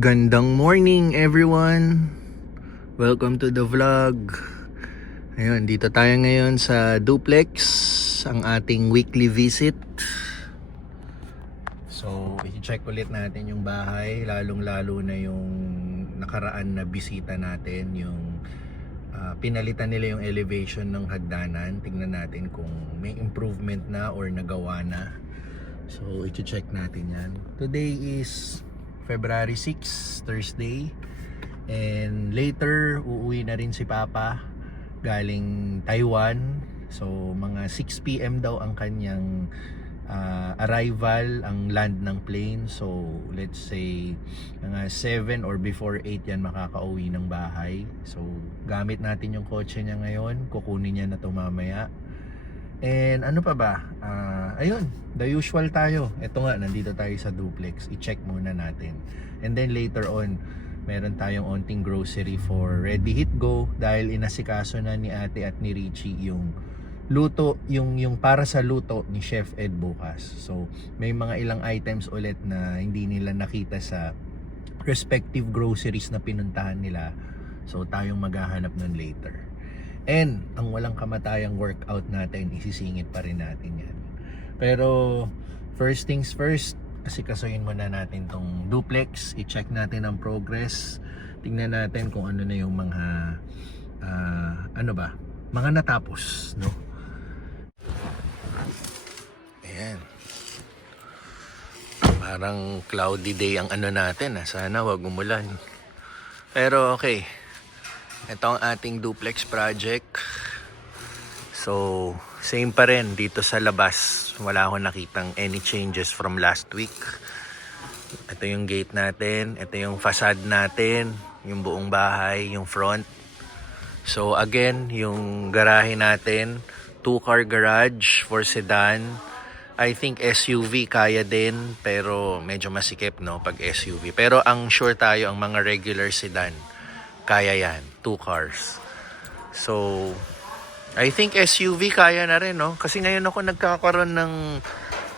Gandang morning everyone! Welcome to the vlog. Ayun, dito tayo ngayon sa Duplex, ang ating weekly visit. So, i-check ulit natin yung bahay, lalong-lalo na yung nakaraan na bisita natin, yung pinalitan nila yung elevation ng hagdanan. Tingnan natin kung may improvement na or nagawa na. So, i-check natin yan. Today is February 6, Thursday. And later, uuwi na rin si Papa galing Taiwan. So, mga 6 PM daw ang kanyang arrival, ang land ng plane. So, let's say mga 7 or before 8 yan makakauwi ng bahay. So, gamit natin yung kotse niya ngayon. Kukunin niya na ito mamaya. And ano pa ba? Ayun, the usual tayo. Ito nga, nandito tayo sa Duplex. I-check muna natin. And then later on, meron tayong onting grocery for Ready Hit Go dahil inasikaso na ni Ate at ni Richie yung luto, yung para sa luto ni Chef Ed bukas. So, may mga ilang items ulit na hindi nila nakita sa respective groceries na pinuntahan nila. So, tayong maghahanap nun later. And ang walang kamatayang workout natin, isisingit pa rin natin yan. Pero first things first, asikasuhin muna natin tong Duplex. I-check natin ang progress. Tingnan natin kung ano na yung mga mga natapos, no? Ayan. Parang cloudy day ang ano natin, sana wag umulan. Pero okay. Ito ang ating duplex project. So, same pa rin dito sa labas. Wala akong nakitang any changes from last week. Ito yung gate natin. Ito yung facade natin. Yung buong bahay, yung front. So, again, yung garahe natin. 2-car garage for sedan. I think SUV kaya din. Pero medyo masikip, no, pag SUV. Pero ang sure tayo, ang mga regular sedan, kaya yan, 2 cars. So, I think SUV kaya na rin, no? Kasi ngayon ako nagkakaroon ng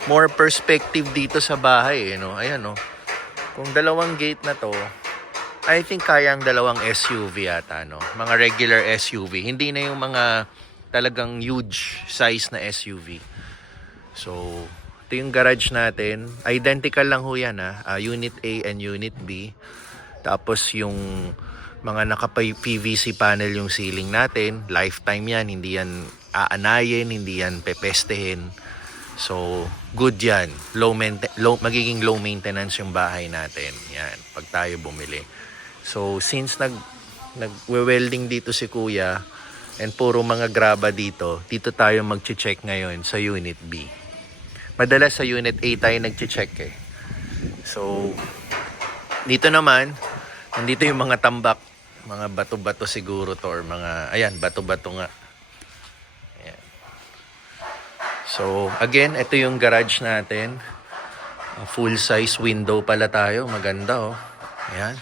more perspective dito sa bahay, no? Ayan, no? Kung dalawang gate na to, I think kaya ang dalawang SUV yata, no? Mga regular SUV. Hindi na yung mga talagang huge size na SUV. So, ito yung garage natin. Identical lang ho yan, ha? Unit A and Unit B. Tapos yung mga naka-PVC panel yung ceiling natin. Lifetime yan. Hindi yan aanayin. Hindi yan pepestehin. So, good yan. Magiging low maintenance yung bahay natin. Yan. Pag tayo bumili. So, since nag-welding dito si Kuya and puro mga graba dito tayo mag-check ngayon sa Unit B. Madalas sa Unit A tayo nag-check eh. So, dito naman, nandito yung mga tambak. Mga bato-bato siguro to or mga, ayan, bato-bato nga. Ayan. So, again, ito yung garage natin. Full size window pala tayo. Maganda, oh. Ayan.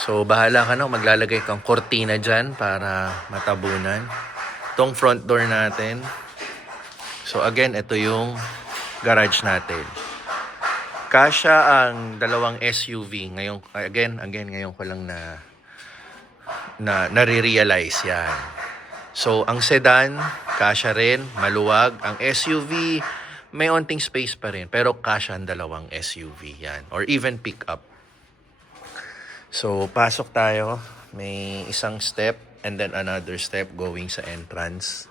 So, bahala ka na. Maglalagay kang kortina dyan para matabunan. Itong front door natin. So, again, ito yung garage natin. Kasya ang dalawang SUV. Ngayon, ngayon ko lang nare-realize yan. So, ang sedan, kasya rin, maluwag. Ang SUV, may onting space pa rin. Pero kasya ang dalawang SUV yan. Or even pick-up. So, pasok tayo. May isang step and then another step going sa entrance.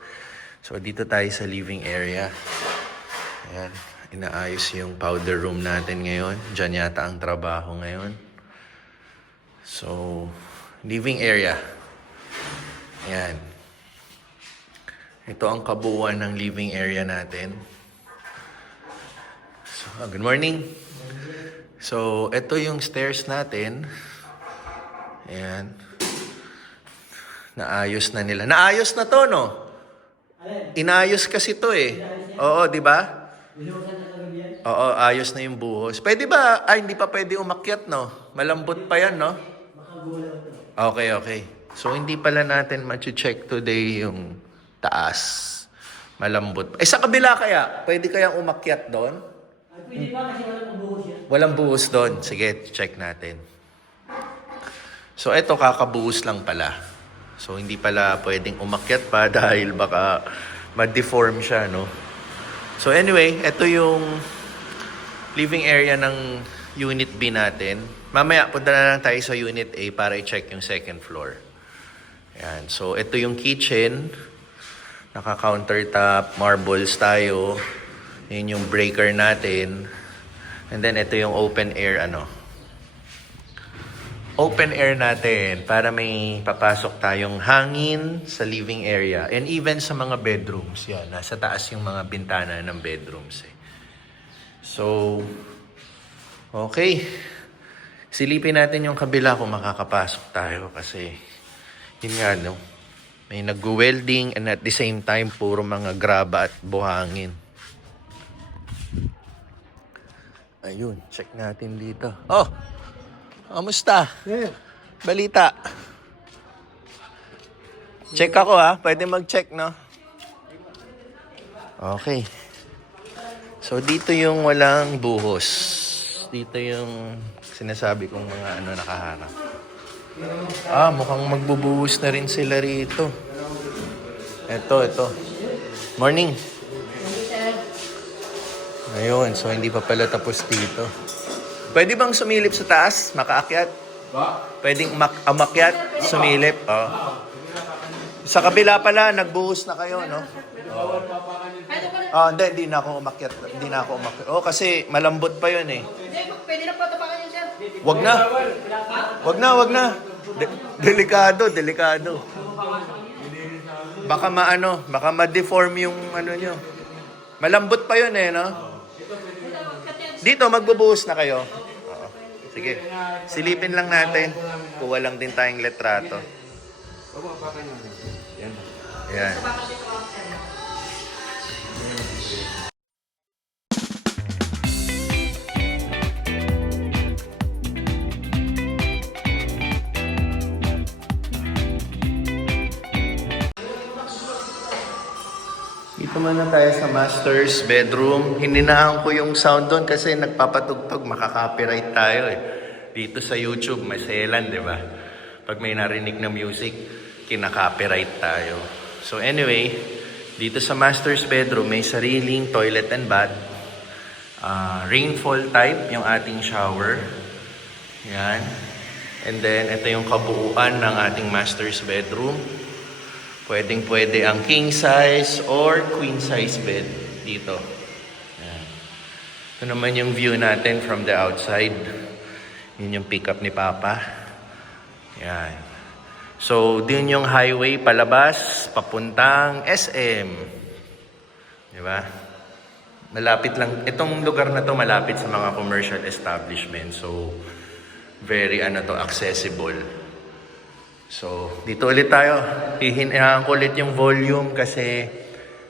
So, dito tayo sa living area. Ayan. Inaayos yung powder room natin ngayon. Diyan yata ang trabaho ngayon. So, living area. Ayan. Ito ang kabuuan ng living area natin. So, good morning. So, ito yung stairs natin. Ayan. Naayos na nila. Naayos na to, no? Inayos kasi to eh. Oo, di ba? Oo, ayos na yung buhos. Pwede ba? Ay, hindi pa pwede umakyat, no? Malambot pa yan, no? Okay. So, hindi pala natin ma-check today yung taas. Malambot. Sa kabila kaya? Pwede kayang umakyat doon? Pwede ba kasi walang buhos yan? Walang buhos doon. Sige, check natin. So ito kakabuhos lang pala. So hindi pala pwedeng umakyat pa dahil baka ma-deform siya, no? So anyway, ito yung living area ng Unit B natin. Mamaya punta na lang tayo sa Unit A para i-check yung second floor. Yan. So ito yung kitchen. Naka-countertop, marbles tayo. Yun yung breaker natin. And then ito yung open air open air natin para may papasok tayong hangin sa living area and even sa mga bedrooms. Yan, nasa taas yung mga bintana ng bedrooms. So, okay. Silipin natin yung kabila kung makakapasok tayo kasi yun nga, no? May nag-welding and at the same time puro mga graba at buhangin. Ayun, check natin dito. Oh! Kamusta? Yeah. Balita. Check ako ha. Pwede mag-check, no? Okay. So, dito yung walang buhos. Dito yung sinasabi kong mga nakaharap. Mukhang magbubuhos na rin sila rito. Ito. Morning. Ayun, so hindi pa pala tapos dito. Pwede bang sumilip sa taas? Makaakyat? Pwedeng umakyat? Sumilip? Sa kabila pala, nagbuhos na kayo, no? Hindi na ako umakyat. Kasi malambot pa yun eh. Pwede na po tapakan yun, sir. Wag na. Delikado. Baka baka ma-deform yung nyo. Malambot pa yun eh, no? Dito, magbubuhos na kayo. Oo. Sige. Silipin lang natin. Kuha lang din tayong letrato. Yan. Dito muna tayo sa master's bedroom. Hininahan ko yung sound doon kasi nagpapatugtog, makaka-copyright tayo eh. Dito sa YouTube, maselan, di ba? Pag may narinig na music, kinaka-copyright tayo. So anyway, dito sa master's bedroom, may sariling toilet and bath. Rainfall type, yung ating shower. Yan. And then, ito yung kabuuan ng ating master's bedroom. Pwedeng-pwede ang king size or queen size bed dito. Yan. Ito naman yung view natin from the outside. Yun yung pick-up ni Papa. Yan. So, din yung highway palabas, papuntang SM. Di ba? Malapit lang. Itong lugar na to malapit sa mga commercial establishment. So, very accessible. So, dito ulit tayo. Hihinahan ko ulit yung volume kasi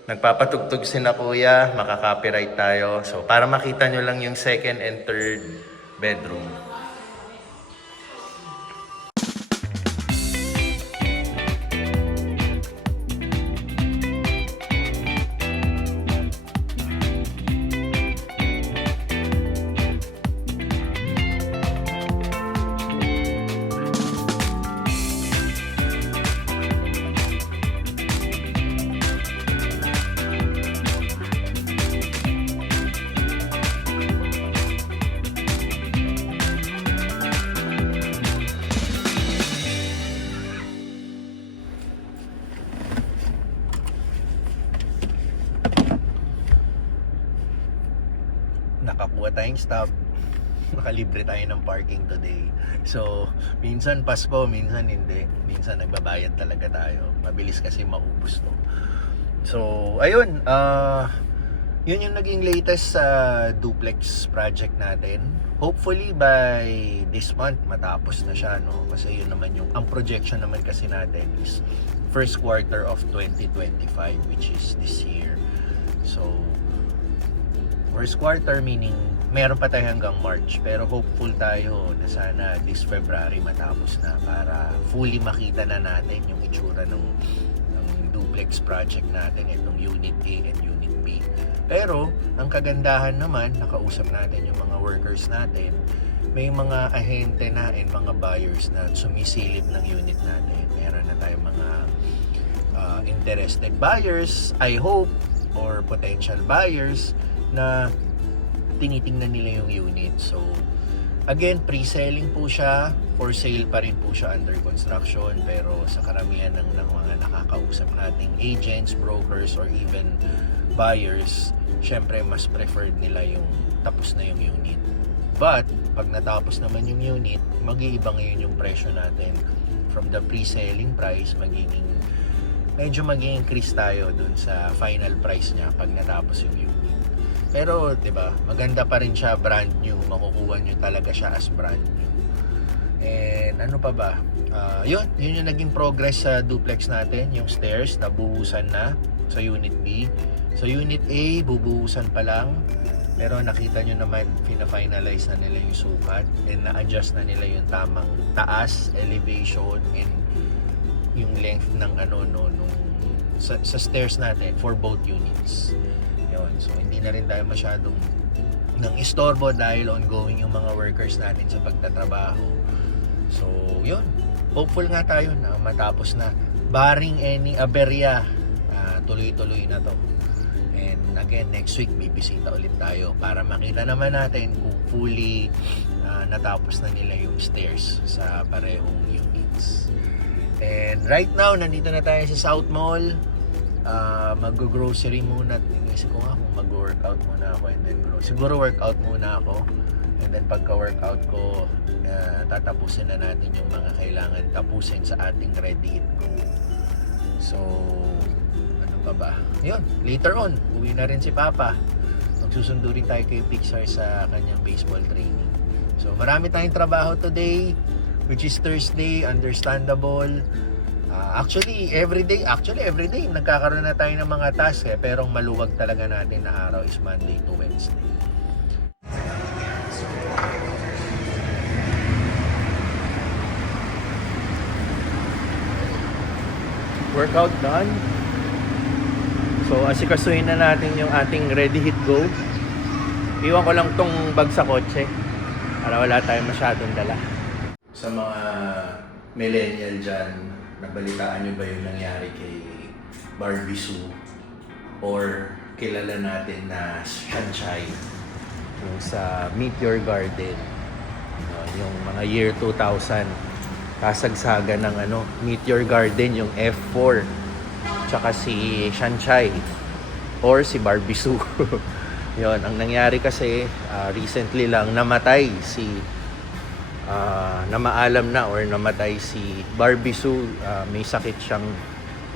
nagpapatugtog si na kuya, makaka-copyright tayo. So, para makita nyo lang yung second and third bedroom. Nakakuha tayong stop. Nakalibre tayo ng parking today. So, minsan Pasko, minsan hindi. Minsan nagbabayad talaga tayo. Mabilis kasi maubos to. So, ayun. Yun yung naging latest sa duplex project natin. Hopefully by this month matapos na siya, no? Kasi yun naman ang projection naman kasi natin is first quarter of 2025, which is this year. So, first quarter meaning meron pa tayo hanggang March, pero hopeful tayo na sana this February matapos na para fully makita na natin yung itsura ng duplex project natin, itong Unit A and Unit B. Pero ang kagandahan naman, nakausap natin yung mga workers natin, may mga ahente na and mga buyers na sumisilip ng unit natin. Meron na tayong mga interested buyers, I hope, or potential buyers na tinitingnan nila yung unit. So, again, pre-selling po siya, for sale pa rin po siya under construction, pero sa karamihan ng mga nakakausap nating agents, brokers, or even buyers, syempre mas preferred nila yung tapos na yung unit. But, pag natapos naman yung unit, mag-iiba ngayon yung presyo natin. From the pre-selling price, medyo mag-increase tayo dun sa final price niya pag natapos yung unit. Pero, 'di ba, maganda pa rin siya, brand new. Makukuha nyo talaga siya as brand new. And ano pa ba? Yun yung naging progress sa duplex natin. Yung stairs, nabuhusan na sa Unit B. Sa Unit A, bubuhusan pa lang. Pero nakita nyo naman, fina-finalize na nila yung sukat and na-adjust na nila yung tamang taas, elevation, and yung length ng sa stairs natin for both units. Yun. So, hindi na rin tayo masyadong ng istorbo dahil ongoing yung mga workers natin sa pagtatrabaho. So, yun. Hopeful nga tayo na matapos na. Barring any aberya, tuloy-tuloy na to. And again, next week, bibisita ulit tayo para makita naman natin kung fully natapos na nila yung stairs sa parehong units. And right now, nandito na tayo sa South Mall. Mag-grocery muna. Inisip ko nga kung mag-workout muna ako and then siguro workout muna ako. And then pagka-workout ko, tatapusin na natin yung mga kailangan tapusin sa ating Ready Hit Go. So, ano pa ba? Yun, later on, uwi na rin si Papa. Magsusundo rin tayo kay Pixar sa kanyang baseball training. So, marami tayong trabaho today, which is Thursday, understandable. Actually every day nagkakaroon na tayo ng mga task pero ang maluwag talaga natin na araw is Monday to Wednesday. Workout done. So asikasuhin na natin yung ating Ready Hit Go. Iwan ko lang tong bag sa kotse para wala tayong masyadong dala. Sa mga millennial dyan, nabalitaan nyo ba yung nangyari kay Barbie Sue or kilala natin na Shanchay yung sa Meteor Garden, yung mga year 2000, kasagsaga ng Meteor Garden, yung F4 tsaka si Shanchay or si Barbie Sue. Yon, ang nangyari kasi recently lang namatay na maalam na or namatay si Barbie Sue. May sakit siyang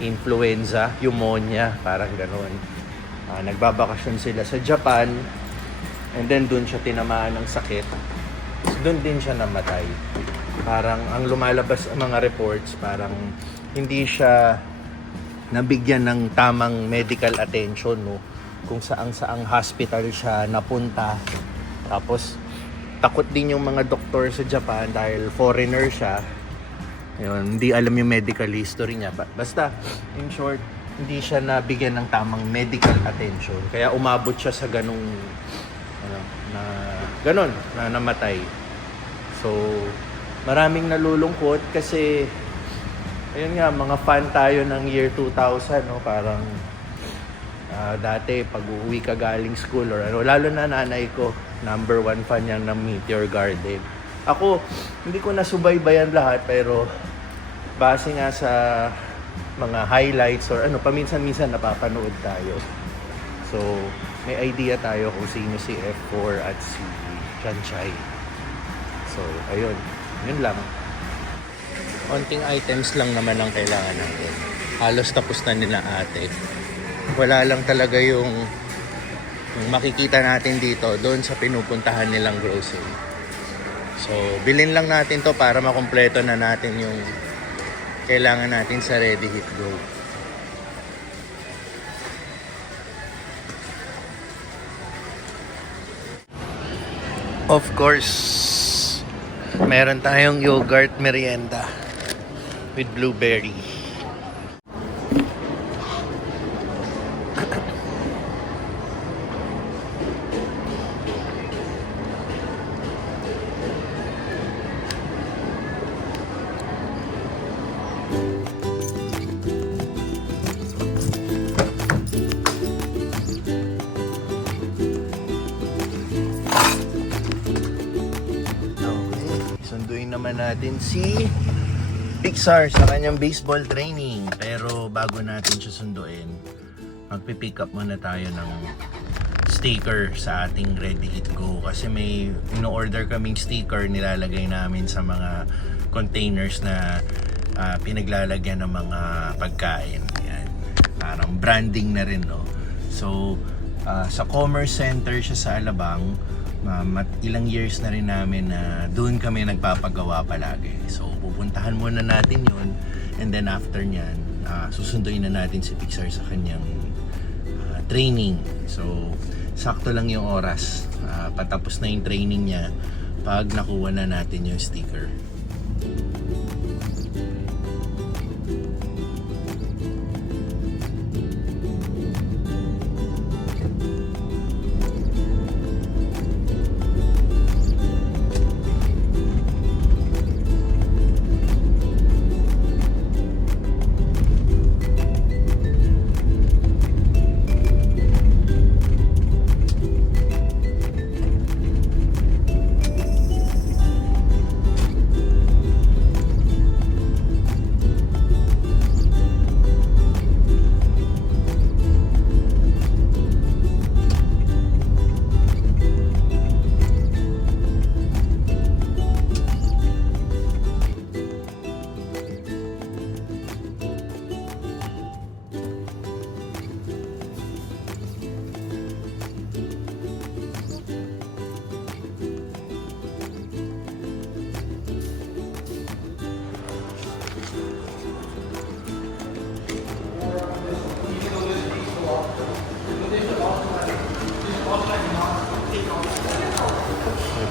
influenza, pneumonia, parang gano'n. Nagbabakasyon sila sa Japan and then dun siya tinamaan ng sakit. So, dun din siya namatay. Parang ang lumalabas ang mga reports, parang hindi siya nabigyan ng tamang medical attention, no? Kung saang hospital siya napunta. Tapos takot din yung mga doktor sa Japan dahil foreigner siya. Yun, hindi alam yung medical history niya. Basta, in short, hindi siya nabigyan ng tamang medical attention. Kaya umabot siya sa ganung na namatay. So, maraming nalulungkot kasi ayun nga, mga fan tayo ng year 2000, no? Parang dati pag uuwi ka galing school or lalo na nanay ko, number 1 fan yan ng Meteor Garden. Ako, hindi ko nasubaybayan lahat pero base nga sa mga highlights or paminsan-minsan napapanood tayo. So, may idea tayo kung sino si F4 at si Shanchay. So, ayun. Yun lang. Konting items lang naman ang kailangan natin. Halos tapos na nila ate. Wala lang talaga yung makikita natin dito doon sa pinupuntahan nilang grocery. So, bilhin lang natin to para makumpleto na natin yung kailangan natin sa Ready Hit Go. Of course, meron tayong yogurt merienda with blueberry. naman natin si Pixar sa kanyang baseball training. Pero bago natin siya sunduin, magpipick up muna tayo ng sticker sa ating Ready Eat Go. Kasi may ino-order kaming sticker, nilalagay namin sa mga containers na pinaglalagyan ng mga pagkain. Yan. Parang branding na rin, no? So, sa Commerce Center siya sa Alabang. Ilang years na rin namin na doon kami nagpapagawa palagi. So, pupuntahan muna natin yun. And then after nyan, susunduin na natin si Pixar sa kanyang training. So, sakto lang yung oras. Patapos na yung training niya pag nakuha na natin yung sticker.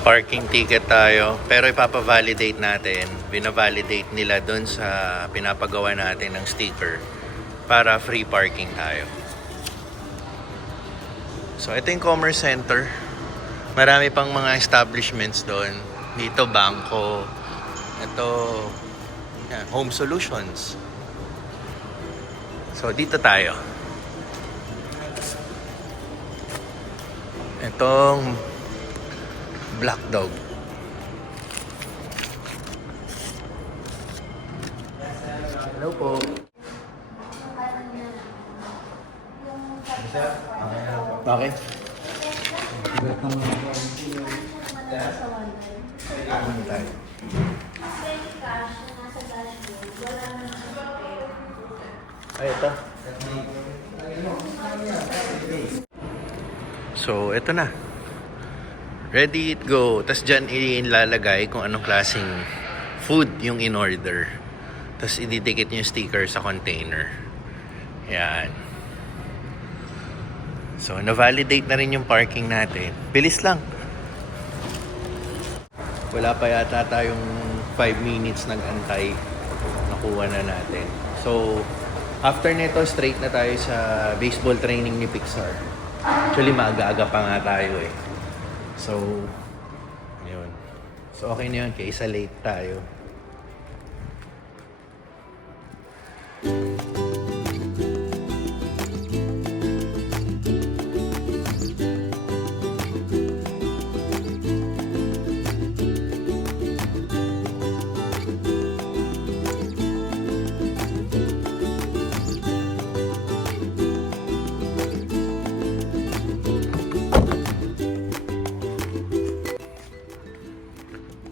Parking ticket tayo, pero ipapa-validate natin. Bina-validate nila doon sa pinapagawa natin ng sticker para free parking tayo. So ito yung Commerce Center. Marami pang mga establishments doon. Dito bangko. Ito yan, Home Solutions. So dito tayo. Itong Black Dog. Hello po. Okay. Ay, ito. So, ito na. Ready, Eat, Go. Tapos dyan ilalagay kung anong klaseng food yung in-order. Tapos ididikit yung sticker sa container. Yan. So, na-validate na rin yung parking natin. Bilis lang. Wala pa yata tayong 5 minutes nag-antay. Nakuha na natin. So, after nito, straight na tayo sa baseball training ni Pixar. Actually, maaga-aga pa nga tayo eh. So, yun. So, okay na yun. Kaysa late tayo.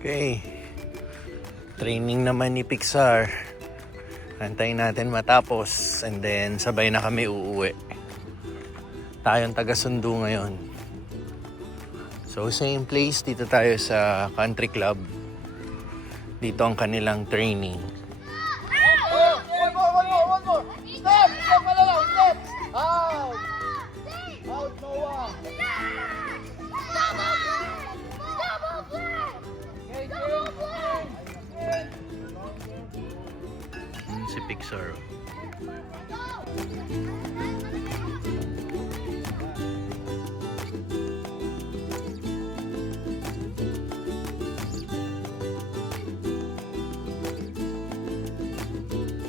Okay. Training naman ni Pixar. Antayin natin matapos and then sabay na kami uuwi. Tayong taga-sundo ngayon. So same place, dito tayo sa country club. Dito ang kanilang training. One more. Step! Step ka na lang! Step! Out! Out, Noah! Si Pixar.